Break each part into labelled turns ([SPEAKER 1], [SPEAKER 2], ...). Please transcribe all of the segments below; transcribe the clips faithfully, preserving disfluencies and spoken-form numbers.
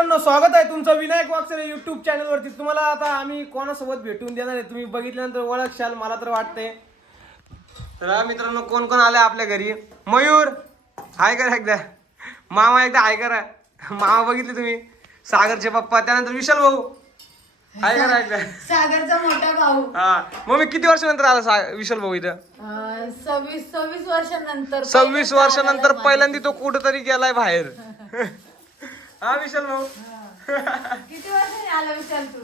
[SPEAKER 1] मित्रांनो, स्वागत आहे तुमचं विनायक वाकसरे युट्यूब चॅनल वरती. तुम्हाला आता आम्ही कोणासोबत भेटून देणार आहे तुम्ही बघितल्यानंतर ओळखशाल मला तर वाटते. तर मित्रांनो, कोण कोण आले आपल्या घरी. मयूर हाय करा एकदा, मामा एकदा हाय करा. मामा बघितले तुम्ही, सागरचे पप्पा, त्यानंतर विशाल भाऊ हाय करा एकदा.
[SPEAKER 2] सागरचा मोठा भाऊ.
[SPEAKER 1] हा मग किती वर्षानंतर आला सा विशाल भाऊ इथं?
[SPEAKER 2] अं, सव्वीस सव्वीस वर्षानंतर
[SPEAKER 1] सव्वीस वर्षानंतर पहिल्यांदा तो कुठेतरी गेलाय बाहेर. हा विशाल भाऊ,
[SPEAKER 2] किती वर्षांनी आला विशाल तू?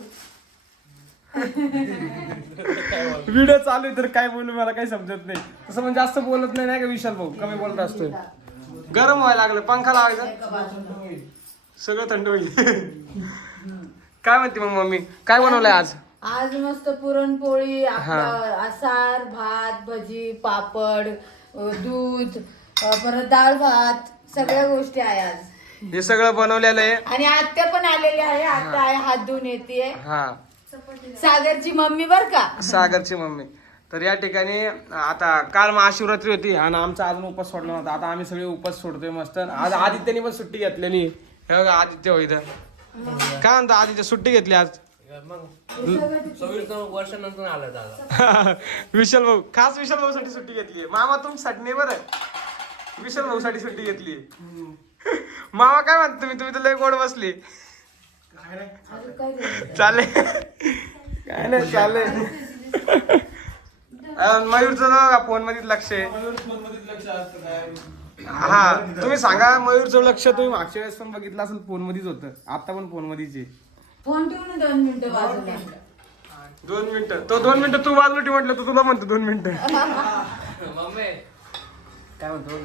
[SPEAKER 1] व्हिडिओ चालू आहे तर काय बोलू मला काही समजत नाही. तसं म्हणजे जास्त बोलत नाही नाही का विशाल भाऊ, कमी बोलत असतोय. गरम व्हायला लागलं, पंखा लावायचा, सगळं थंड होईल. काय म्हणते मग मम्मी, काय बनवलंय आज?
[SPEAKER 2] आज मस्त पुरणपोळी, आपलं आसार, भात, भजी, पापड, अं, दूध, अं, परत डाळ भात, सगळ्या गोष्टी आहे आज.
[SPEAKER 1] हे सगळं बनवलेलं आहे.
[SPEAKER 2] आणि आत्या पण आलेली आहे. आत्या आहे, हात धुवून येते.
[SPEAKER 1] हा,
[SPEAKER 2] सागरची मम्मी बर का,
[SPEAKER 1] सागरची मम्मी. तर या ठिकाणी आता काल महाशिवरात्री होती आणि आमचा अजून उपास सोडला नव्हता. आता आम्ही सगळे उपास सोडतोय मस्त. आज आदित्यने पण सुट्टी घेतलेली. हे बघा आदित्य हो इथं. काय म्हणतो आदित्य, सुट्टी घेतली आज?
[SPEAKER 3] सव्वीस वर्षानंतर आला दादा.
[SPEAKER 1] विशाल भाऊ, खास विशाल भाऊ साठी सुट्टी घेतली. मामा तुमच्यासाठी नाही बरं, विशाल भाऊ साठी सुट्टी घेतली. मामा काय म्हणतो तुम्ही तुम्ही तर लय गोड बसली. चाले काय नाही चाले. मयूरचं ना फोन मध्ये लक्ष आहे. हा तुम्ही सांगा, मयूरचं लक्ष तुम्ही मागच्या वेळेस पण बघितलं असेल फोन मध्येच होतं, आता पण फोन मध्येच आहे.
[SPEAKER 2] फोन ठेवून दोन मिनिटं बाजूला.
[SPEAKER 1] दोन मिनिटं तो दोन मिनिटं तू बाजूला ठेव म्हटलं, तू तुला म्हणतो दोन मिनिटं.
[SPEAKER 3] मम्मी
[SPEAKER 1] काय म्हणतो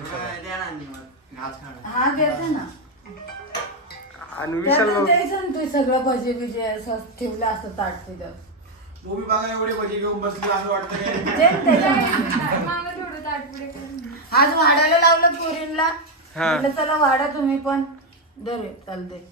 [SPEAKER 2] हा घेते ना.
[SPEAKER 1] आणि विशाल भाऊ
[SPEAKER 2] तू सगळं भजे बिजे असं ठेवलं असं ताट तिथं.
[SPEAKER 4] मूवी बघा, एवढे भजी घेऊन बसली असं वाटतं.
[SPEAKER 2] आज वाढायला लावलं पोरींला. म्हटलं चला वाढा तुम्ही पण. दरे चालते.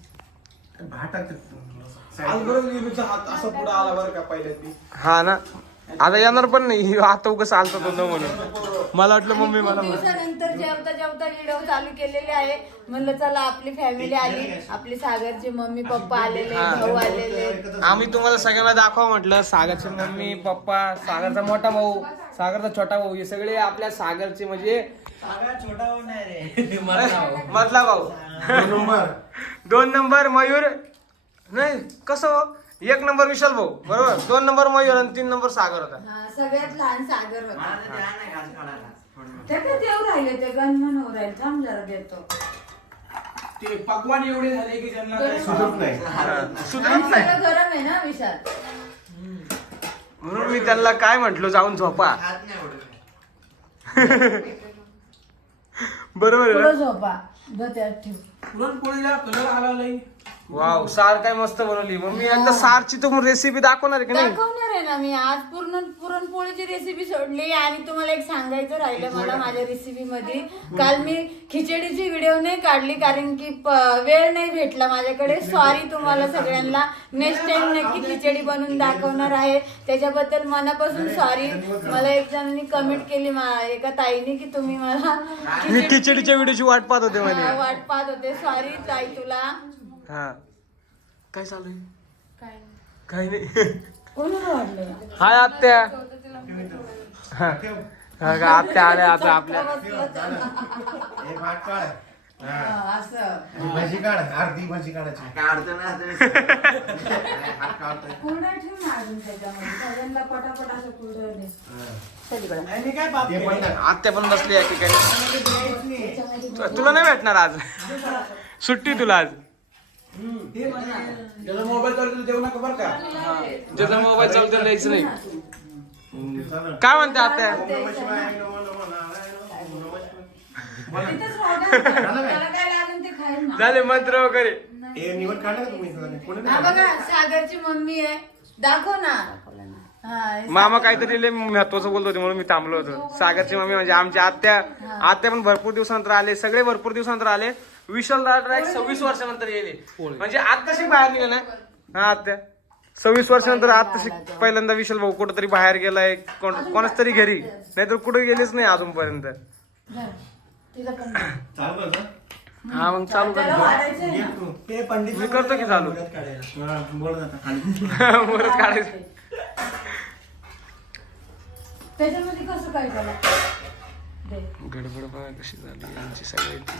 [SPEAKER 4] आज बरं विनूचा हात असा पुढे आला बरं का पहिल्यांदा.
[SPEAKER 1] हा ना, आता येणार पण नाही. आता उगाच आलता तो न म्हणून. मला वाटलं मम्मी मला
[SPEAKER 2] खूप दिवसानंतर जेवता जेवता व्हिडिओ चालू केलेले आहे. म्हणलं चला आपली फॅमिली आली, आपली सागरची मम्मी पप्पा आलेले, भाऊ आलेले.
[SPEAKER 1] आम्ही तुम्हाला सगळ्यांना दाखवा म्हटलं. सागरचे मम्मी पप्पा, सागरचा मोठा भाऊ, सागरचा छोटा भाऊ, हे सगळे आपल्या सागरचे म्हणजे
[SPEAKER 4] छोटा होणार रे,
[SPEAKER 1] मधला भाऊ.
[SPEAKER 4] नंबर
[SPEAKER 1] दोन नंबर मयूर, नाही कसं हो? एक नंबर विशाल भाऊ बरोबर, दोन नंबर मयूर आणि तीन नंबर सागर होता.
[SPEAKER 2] हा, सगळ्यात लहान सागर होता. ते काय देव राहिले, ते गणमन हो राहिले. थांब जरा देतो.
[SPEAKER 4] ते पकवान एवढे झाले की त्यांना काही
[SPEAKER 2] गरम
[SPEAKER 4] सुचत नाही.
[SPEAKER 1] सुधरत नाही
[SPEAKER 2] सगळं गरम आहे ना विशाल.
[SPEAKER 1] म्हणून मी त्यांना काय म्हंटलो, जाऊन झोपा. बरोबर आहे
[SPEAKER 2] पुढं
[SPEAKER 1] ना?
[SPEAKER 2] झोपा. ग त्यात ठेव.
[SPEAKER 4] पुरणपोळीला कलर आला नाही.
[SPEAKER 1] वाव, सार काय मस्त बनवली. मग मी एकदा सारची तुम्ही रेसिपी दाखवणार आहे की नाही?
[SPEAKER 2] दाखवणार आहे ना मी. आज पूर्ण पुरणपोळीची रेसिपी सोडली. आणि तुम्हाला एक सांगायचं राहिलं मला माझ्या रेसिपी मध्ये. काल मी खिचडीची व्हिडिओ नाही काढली कारण की प- वेळ नाही भेटला माझ्याकडे. सॉरी तुम्हाला सगळ्यांना. नेक्स्ट टाइम नक्की खिचडी बनवून दाखवणार आहे. त्याच्याबद्दल मनापासून सॉरी. मला एक जणांनी कमेंट केली मा- एका ताईने की तुम्ही मला
[SPEAKER 1] मी खिचडीच्या व्हिडिओची वाट पाहत होते म्हणे.
[SPEAKER 2] हा, वाट पाहत होते. सॉरी ताई तुला.
[SPEAKER 1] हा, काय चालू आहे?
[SPEAKER 2] काय
[SPEAKER 1] काही नाही.
[SPEAKER 2] कोणाला वाटलं?
[SPEAKER 1] हाय आत्या. हा, हा का, आत्या आल्या आता आपल्या.
[SPEAKER 4] हे भात काढ.
[SPEAKER 2] हा, असं
[SPEAKER 4] ही भजी काढ, अर्धी भजी काढायची.
[SPEAKER 2] कुरडया ठेव ना अजून त्याच्यामध्ये. सगळ्यांना पटापट असं कुरडया दे.
[SPEAKER 4] आणि काय बाप
[SPEAKER 1] ते पण आत्या पण बसली या ठिकाणी. तु- तुला नाही भेटणार आज, सुट्टी तुला आज.
[SPEAKER 4] त्याचा मोबाईल चालतो देऊ नका बरं का.
[SPEAKER 1] ज्याचा मोबाईल चालू त्याला द्यायचं नाही. काय म्हणते आत्या?
[SPEAKER 2] तिथंच राहू द्या. त्याला काय लागेल ते खाईल ना.
[SPEAKER 1] झाले मंत्र वगैरे.
[SPEAKER 4] हे निवड काढा का तुम्ही? कोणी
[SPEAKER 2] हा
[SPEAKER 4] नाही.
[SPEAKER 2] बघा सागरची मम्मी आहे. दाखव ना. हा,
[SPEAKER 1] मामा काहीतरी लय महत्वाचं बोलत होते म्हणून मी थांबलो होतो. सागरची मम्मी म्हणजे आमची आत्या. आत्या पण भरपूर दिवसानंतर आले, सगळे भरपूर दिवसानंतर आले. विशाल दादा एक सव्वीस वर्षानंतर येले, म्हणजे आत्ताशी बाहेर निघाला ना. हा आत्या सव्वीस वर्षानंतर आत्ताशी पहिल्यांदा विशाल भाऊ कुठेतरी बाहेर गेलाय, कोणाच तरी घरी, नाहीतर कुठे गेलेच नाही अजूनपर्यंत.
[SPEAKER 2] धर. तिला पण दे.
[SPEAKER 4] चालू कर ना.
[SPEAKER 1] हा मग चालू
[SPEAKER 2] त्याला
[SPEAKER 1] कर
[SPEAKER 2] वाढायचंय ना.
[SPEAKER 5] ते पंडित
[SPEAKER 1] मी करतो की चालू.
[SPEAKER 5] मुहूर्त काढायला. हा, बोल ना आता.
[SPEAKER 1] मुहूर्त काढायचं.
[SPEAKER 2] त्याच्यामध्ये कसं काय झालं दे.
[SPEAKER 1] गडबड बघा कशी झाली यांची सगळ्यांची.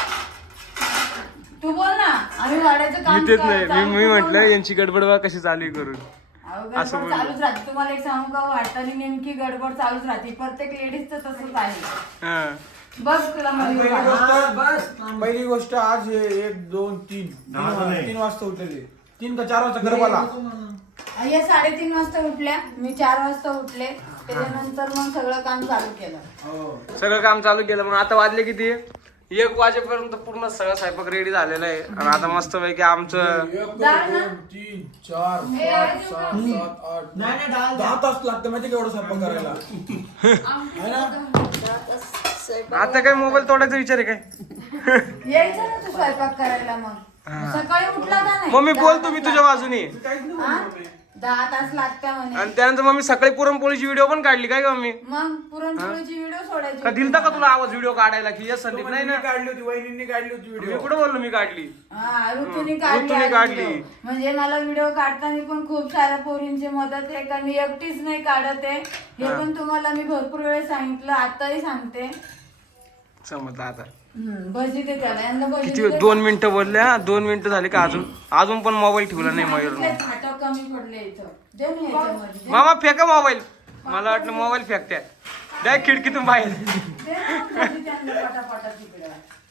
[SPEAKER 2] तू बोल ना आम्ही वाढायचं काम
[SPEAKER 1] मी तेच
[SPEAKER 2] कर-
[SPEAKER 1] नाही
[SPEAKER 2] चालू
[SPEAKER 1] मी मी
[SPEAKER 2] करू
[SPEAKER 1] म्हटलं
[SPEAKER 2] ना.
[SPEAKER 1] यांची गडबड बघा कशी चालू आहे करून.
[SPEAKER 2] अहो,
[SPEAKER 1] असं
[SPEAKER 2] गडबड
[SPEAKER 1] बोललो.
[SPEAKER 2] चालूच राहते तुम्हाला एक सांगू का वाटताना नेमकी गडबड चालूच राहते प्रत्येक लेडीजचं तसंच आहे
[SPEAKER 1] हा.
[SPEAKER 2] बघ तुला
[SPEAKER 4] पहिली
[SPEAKER 2] मयूर वाढ.
[SPEAKER 4] गोष्ट बस पहिली गोष्ट आज हे एक दोन तीन तीन
[SPEAKER 5] दहा
[SPEAKER 4] वा-
[SPEAKER 5] नाही.
[SPEAKER 4] तीन वाजता उठलेले तीन का चार वाजता गरबाला
[SPEAKER 2] या साडेतीन वाजता उठल्या मी चार वाजता उठले त्याच्यानंतर मग सगळं काम चालू केलं
[SPEAKER 4] हो.
[SPEAKER 1] सगळं काम चालू केलं मग आता वाजले किती एक वाजेपर्यंत पूर्ण सगळं स्वयंपाक रेडी झालेला आहे आणि आता मस्त पैकी आमचं
[SPEAKER 4] एक
[SPEAKER 2] डाळ ना?
[SPEAKER 4] दोन तीन चार
[SPEAKER 2] हे
[SPEAKER 4] पाच
[SPEAKER 2] आहे
[SPEAKER 4] सहा
[SPEAKER 2] तुमचं.
[SPEAKER 4] सात आठ
[SPEAKER 5] नाही, नाही, डाळ
[SPEAKER 4] दहा तास लागते माहिती केवढं स्वयंपाक करायला है ना
[SPEAKER 1] आता काय मोबाईल तोडायचा विचार आहे काय
[SPEAKER 2] यायचं ना तू स्वयंपाक करायला मग सकाळी उठला का नाही
[SPEAKER 1] मम्मी बोल तुम्ही तुझ्या बाजूने
[SPEAKER 2] हा? दहा तास लागत्या म्हणे
[SPEAKER 1] आणि त्यानंतर मम्मी सकाळी पुरणपोळीची व्हिडिओ पण काढली काय का मम्मी
[SPEAKER 2] मग पुरणपोळीची व्हिडिओ सोडायची
[SPEAKER 1] का दिलता का तुला आवाज व्हिडिओ काढायला की येस संदीप नाही ना
[SPEAKER 4] काढली होती वहिनींनी काढली होती
[SPEAKER 1] मी
[SPEAKER 4] व्हिडिओ
[SPEAKER 1] कुठं बोललो मी काढली
[SPEAKER 2] हा, ऋतूने
[SPEAKER 1] ऋतूने
[SPEAKER 2] काढली
[SPEAKER 1] काढली.
[SPEAKER 2] आज video. म्हणजे मला व्हिडिओ काढताना पण खूप साऱ्या पोरींची मदत आहे का मी एकटीच नाही काढत आहे हे पण तुम्हाला मी भरपूर वेळेस सांगितलं आताही सांगते
[SPEAKER 1] समजलं आता
[SPEAKER 2] हम्म, भजी दे त्याला यांना भजी
[SPEAKER 1] किती
[SPEAKER 2] दे.
[SPEAKER 1] दोन मिनिटं बोलल्या दोन मिनिटं झाली का अजून अजून पण मोबाईल ठेवला नाही मयूरनं
[SPEAKER 2] इथले फाटक कमी पडले इथं दे ना याच्यामध्ये. दे.
[SPEAKER 1] मामा फेका मोबाईल मला वाटलं मोबाईल फेकत्या द्या खिडकीतून बाहेर
[SPEAKER 2] दे ना भजी त्यांना पटापटा तिकडं.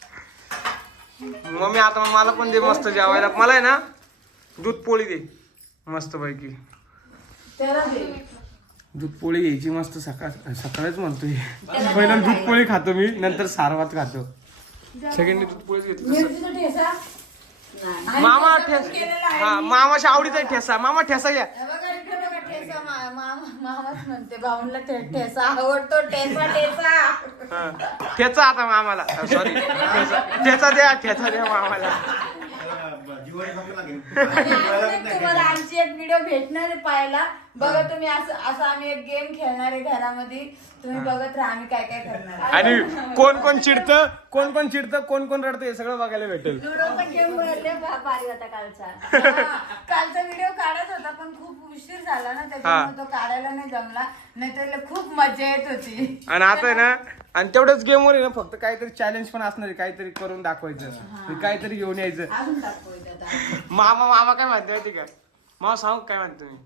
[SPEAKER 1] मम्मी आता मला पण दे मस्त जेवायला मला आहे ना दूध पोळी दे मस्त पैकी
[SPEAKER 2] त्याला दे.
[SPEAKER 1] दूध पोळी घ्यायची मस्त सकाळ सकाळच म्हणतोय पहिला दूध पोळी खातो मी नंतर सारवात खातो सगळ्यांनी दूध पोळीच घेतलं
[SPEAKER 2] मिरचीचा ठेचा आणि
[SPEAKER 1] मामा
[SPEAKER 2] ठेचा पण
[SPEAKER 1] ठेस
[SPEAKER 2] केलेला आहे
[SPEAKER 1] हा
[SPEAKER 2] मी.
[SPEAKER 1] मामाच्या आवडीचा ठेसा मामा ठेसा घ्या
[SPEAKER 2] हे बघा इकडे बघा ठेचा मा- मामा मामाच म्हणते भाऊनला ठे- ठेचा आवडतो ठेचा ठेचा
[SPEAKER 1] हा. ठेचा आता मामाला सॉरी ठेचा ठेचा द्या ठेचा द्या मामाला
[SPEAKER 5] जीवाला खाऊ लागेल.
[SPEAKER 2] आणि अजून एक तुम्हाला आमची एक व्हिडिओ भेटणार आहे पाहायला बघा तुम्ही असं असं आम्ही एक गेम खेळणार आहे घरामध्ये तुम्ही बघत राहा आम्ही काय काय करणार आहे.
[SPEAKER 1] आणि कोण कोण चिडतं कोण कोण चिडतं कोण कोण रडतं हे सगळं बघायला भेटेल
[SPEAKER 2] लुडोचा गेम लय भा- भारी होता कालचा हा, कालचा व्हिडिओ काढत होता पण खूप उशीर झाला ना त्याच्यामुळे तो काढायला नाही जमला नाहीतर खूप मजा येत होती
[SPEAKER 1] आणि आता आहे ना आणि तेवढंच गेमवर आहे ना फक्त काहीतरी चॅलेंज पण असणार आहे काहीतरी करून दाखवायचं काहीतरी घेऊन यायचं
[SPEAKER 2] अजून दाखवू आता
[SPEAKER 1] मामा मामा काय म्हणते माहिती का मामा सांगू काय म्हणतो मी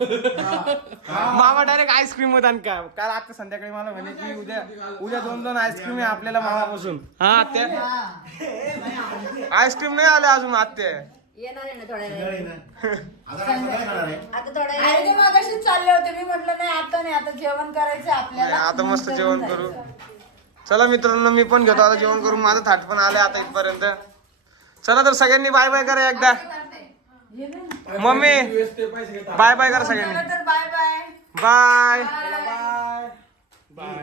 [SPEAKER 1] मामा डायरेक्ट आईस्क्रीम मध्ये आणि काय काल आता संध्याकाळी मला म्हणे की उद्या उद्या दोन दोन आईस्क्रीम आहे आपल्याला मामापासून हा आत्या आईस्क्रीम नाही आले अजून आत्या
[SPEAKER 2] येणार आहे ना थोड्या
[SPEAKER 5] सगळं आहे ना. आता काय काय करणार आहे?
[SPEAKER 2] आता थोड्या आणि ते मगाशीच चालले होते मी म्हटलं नाही आता नाही आता जेवण करायचं आपल्याला
[SPEAKER 1] आता मस्त
[SPEAKER 2] नंतर
[SPEAKER 1] जेवण
[SPEAKER 2] जायचं.
[SPEAKER 1] करू चला मित्रांनो मी पण घेतो आता जेवण करून माझं थाट पण आलंय आता इथपर्यंत चला तर सगळ्यांनी बाय बाय करा एकदा
[SPEAKER 2] ये ना.
[SPEAKER 1] मम्मी
[SPEAKER 4] पैसे घेतात
[SPEAKER 1] बाय बाय करा सगळ्यांनी
[SPEAKER 2] चला तर बाय बाय
[SPEAKER 1] बाय
[SPEAKER 2] बाय